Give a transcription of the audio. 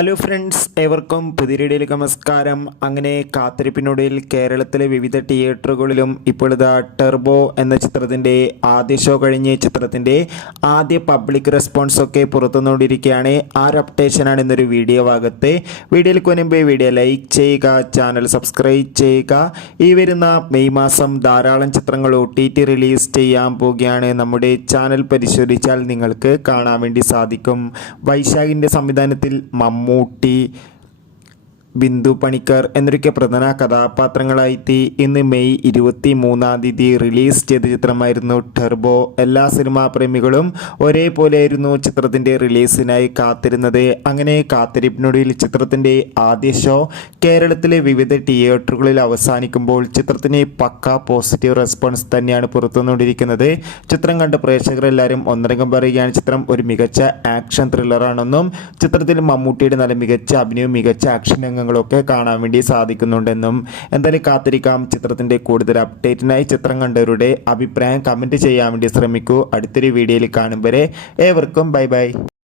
Hello friends, ഏവർക്കും പുതിയ വീഡിയോയിലേക്ക് നമസ്കാരം. അങ്ങനെ കാത്തിരിപ്പിനൊടുവിൽ കേരളത്തിലെ വിവിധ തിയേറ്ററുകളിലും ഇപ്പോൾ ഇതാ ടെർബോ എന്ന ചിത്രത്തിൻ്റെ ആദ്യ ഷോ കഴിഞ്ഞ് ചിത്രത്തിൻ്റെ ആദ്യ പബ്ലിക് റെസ്പോൺസ് ഒക്കെ പുറത്തുനിന്നുകൊണ്ടിരിക്കുകയാണ്. ആ ഒരു അപ്ഡേഷനാണ് ഇന്നൊരു വീഡിയോ ഭാഗത്ത്. വീഡിയോയിൽ മുൻപ് വീഡിയോ ലൈക്ക് ചെയ്യുക, ചാനൽ സബ്സ്ക്രൈബ് ചെയ്യുക. ഈ വരുന്ന മെയ് മാസം ധാരാളം ചിത്രങ്ങൾ OTT റിലീസ് ചെയ്യാൻ പോവുകയാണ്. നമ്മുടെ ചാനൽ പരിശോധിച്ചാൽ നിങ്ങൾക്ക് കാണാൻ വേണ്ടി സാധിക്കും. വൈശാഖിൻ്റെ സംവിധാനത്തിൽ മമ്മൂട്ടി, ബിന്ദു പണിക്കർ എന്നൊക്കെ പ്രധാന കഥാപാത്രങ്ങളായിട്ട് ഇന്ന് മെയ് 23 റിലീസ് ചെയ്ത ചിത്രമായിരുന്നു ടെർബോ. എല്ലാ സിനിമാ പ്രേമികളും ഒരേപോലെയായിരുന്നു ചിത്രത്തിൻ്റെ റിലീസിനായി കാത്തിരുന്നത്. അങ്ങനെ കാത്തിരിപ്പിനൊടുവിൽ ചിത്രത്തിൻ്റെ ആദ്യ ഷോ കേരളത്തിലെ വിവിധ തിയേറ്ററുകളിൽ അവസാനിക്കുമ്പോൾ ചിത്രത്തിന് പക്ക പോസിറ്റീവ് റെസ്പോൺസ് തന്നെയാണ് പുറത്തുനിന്നുകൊണ്ടിരിക്കുന്നത്. ചിത്രം കണ്ട പ്രേക്ഷകരെല്ലാവരും ഒന്നടങ്കം പറയുകയാണ് ചിത്രം ഒരു മികച്ച ആക്ഷൻ ത്രില്ലറാണെന്നും ചിത്രത്തിൽ മമ്മൂട്ടിയുടെ നല്ല മികച്ച അഭിനയവും മികച്ച ആക്ഷൻ രംഗങ്ങളൊക്കെ കാണാൻ വേണ്ടി സാധിക്കുന്നുണ്ടെന്നും. എന്തായാലും കാത്തിരിക്കാം ചിത്രത്തിൻ്റെ കൂടുതൽ അപ്ഡേറ്റിനായി. ചിത്രം കണ്ടവരുടെ അഭിപ്രായം കമൻറ്റ് ചെയ്യാൻ വേണ്ടി ശ്രമിക്കൂ. അടുത്തൊരു വീഡിയോയിൽ കാണും വരെ ഏവർക്കും ബൈ ബൈ.